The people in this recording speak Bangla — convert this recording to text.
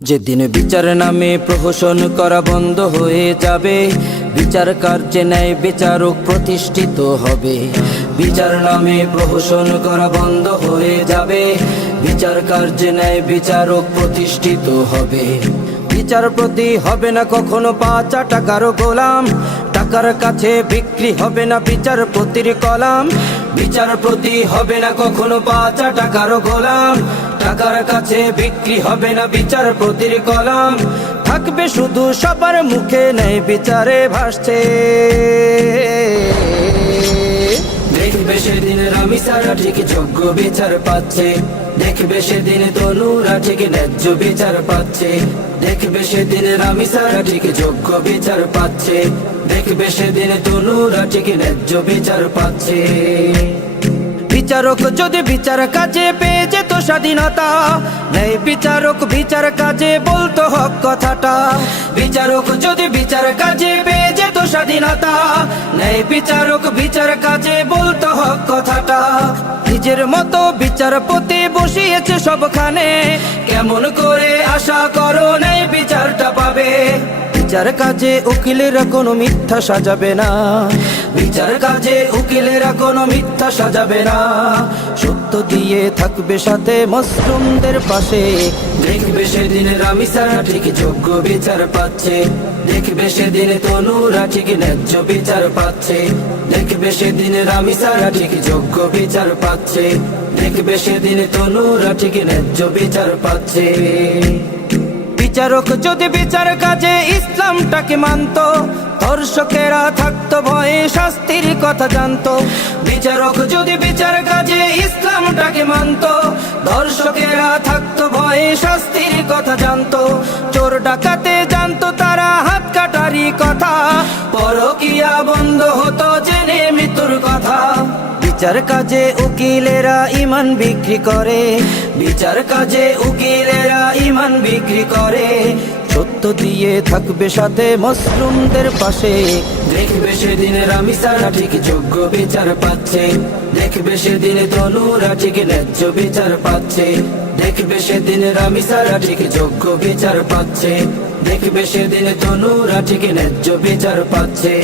যেদিন বিচার নামে প্রহসন করা বন্ধ হয়ে যাবে, বিচার কার্যে ন্যায় বিচারক প্রতিষ্ঠিত হবে। বিচার নামে প্রহসন করা বন্ধ হয়ে যাবে, বিচার কার্যে ন্যায় বিচারক প্রতিষ্ঠিত হবে। বিচারপতি হবে না কখনো পাঁচা টাকার গোলাম, টাকার কাছে বিক্রি হবে না বিচারপতির কলাম। বিচারপতি হবে না কখনো পাঁচা টাকার গোলাম, টাকার কাছে বিক্রি হবে না বিচারপতির কলাম। থাকবে শুধু সবার মুখে ন্যায় বিচারে ভাসছে। দেখবে সেদিন রামিসারা ঠিক যোগ্য বিচার পাচ্ছে, দেখবে সেদিন তনুরা ঠিক ন্যায্য বিচার পাচ্ছে। দেখবে সেদিন রামিসারা ঠিক যোগ্য বিচার পাচ্ছে, দেখবে সেদিন তনুরা ঠিক ন্যায্য বিচার পাচ্ছে। বিচারক যদি বিচার কাজে পেয়ে যেত স্বাধীনতা, ন্যায় বিচারক বিচার কাজে বলতো হক কথাটা। বিচারক যদি বিচার কাজে পেয়ে যেত স্বাধীনতা, ন্যায় বিচারক বিচার কাজে বলতো হক কথাটা। নিজের মতো বিচারপতি বসিয়েছে সবখানে, কেমন করে আশা করো ন্যায় বিচারটা পাবে। বিচার কাজে উকিলেরা কোনো মিথ্যা সাজাবে না, বিচার কাজে উকিলেরা কোনো মিথ্যা সাজাবে না। সত্য দিয়ে থাকবে সাথে মজলুমদের পাশে। দেখবে সেদিন রামিসারা ঠিক যোগ্য বিচার পাচ্ছে, দেখবে সেদিন তনুরা ঠিক ন্যায্য বিচার পাচ্ছে। দেখবে সেদিন রামিসারা ঠিক যোগ্য বিচার পাচ্ছে, দেখবে সেদিন তনুরা ঠিক ন্যায্য বিচার পাচ্ছে। বিচারক যদি বিচার কাজে ইসলামটাকে মানত, দর্শকেরা থাকতো ভয়ে শাস্তির কথা জানতো। বিচারক যদি বিচার কাজে ইসলামটাকে মানত, দর্শকেরা থাকতো ভয়ে শাস্তির কথা জানতো। চোর ডাকাতে জানতো তারা হাত কাটারি কথা, পরকিয়া বন্ধ হতো জেনে মৃত্যুর কথা। বিচার কাজে উকিলেরা ইমান বিক্রি করে, বিচার কাজে উকিলেরা ইমান বিক্রি করে। সত্য দিয়ে থাকবে সাথে মজলুমদের পাশে। দেখবে সেদিন রামিসারা ঠিক যোগ্য বিচার পাচ্ছে, দেখবে সেদিন তনুরা ঠিক ন্যায্য বিচার পাচ্ছে। দেখবে সেদিন রামিসারা ঠিক যোগ্য বিচার পাচ্ছে, দেখবে সেদিন তনুরা ঠিক ন্যায্য বিচার পাচ্ছে।